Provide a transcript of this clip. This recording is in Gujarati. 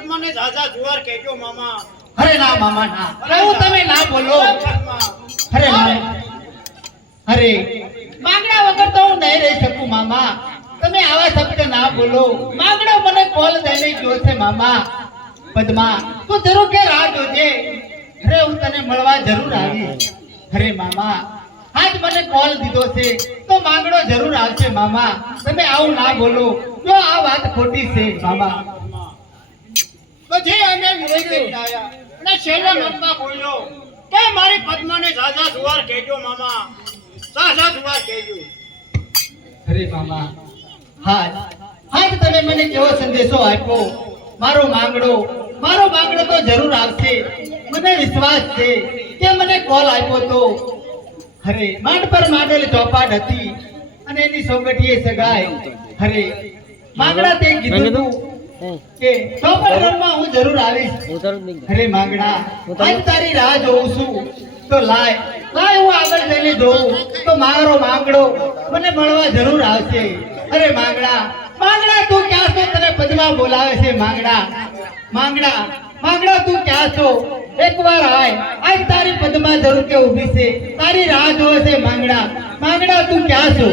પદ્માને ઝાઝા જુવાર કહેજો મામા. અરે ના મામા ના, એવું તમે ના બોલો. અરે મામા, અરે માંગણા વગર તો હું નહીં રહી શકું મામા. તમે આવા શબ્દ ના બોલો. માંગણો મને કોલ દઈને ગયો છે મામા. પદ્મા તું જરૂર કે રાહ જોજે. અરે હું તને મળવા જરૂર આવીશ. અરે મામા આજ મને કોલ દીધો છે તો માંગણો જરૂર આવશે મામા. તમે આવું ના બોલો, જો આ વાત ખોટી છે મામા. પછી અમે મોઈ કરી આયા અને છેલ્લા મતમાં બોલ્યો કે મારી પદ્માને ઝાઝા જુવાર કહેજો મામા. ઝાઝા જુવાર કહેજો. અરે મામા, હાજ તમે મને કેવો સંદેશો આપ્યો. મારો માંગડો તો જરૂર આવશે. મને વિશ્વાસ છે કે મને કોલ આપ્યો તો અરે માંડ પર માંડેલ ચોપાટ હતી અને એની સોગઠીએ સગાઈ. અરે માંગડા તે કીધું તું કે ચોપાટ રમવા હું જરૂર આવીશ. અરે માંગડા આજ તારી રાહ જોઉં છું તો લાય હું આગળ જઈને જોઉં તો મારો માંગડો મને મળવા જરૂર આવશે. અરે માંગડા તું ક્યાં છો? તને પદ્મા બોલાવે છે. માંગડા તું ક્યાં છો? એકવાર આય. આજ તારી પદ્મા જરૂર કે ઊભી છે, તારી રાહ જોવે છે. માંગડા તું ક્યાં છો?